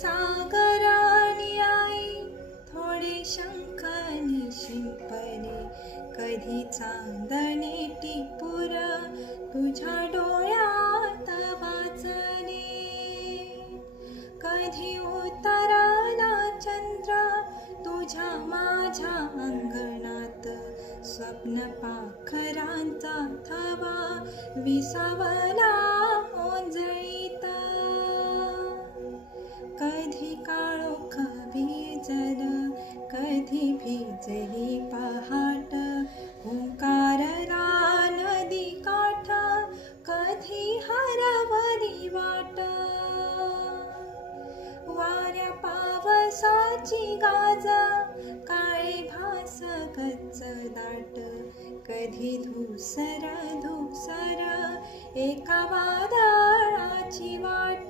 सागराने आई थोडे शंखाने शिंपले, कधी चांदणे टिपूर तुझ्या डोळ्यात वाचले, कधी उतरला चंद्र तुझ्या माझ्या अंगणात, स्वप्न पाखरांचा थवा विसावला ओंजळीत, कधी काळोख भिजल, कधी भिजली पहाट, ओंकारला नदी काठ, कधी हरवली वाट, वाऱ्या पावसाची गाज, काळे भास गच्च दाट, कधी धुसर धुसर एका वादळाची वाट,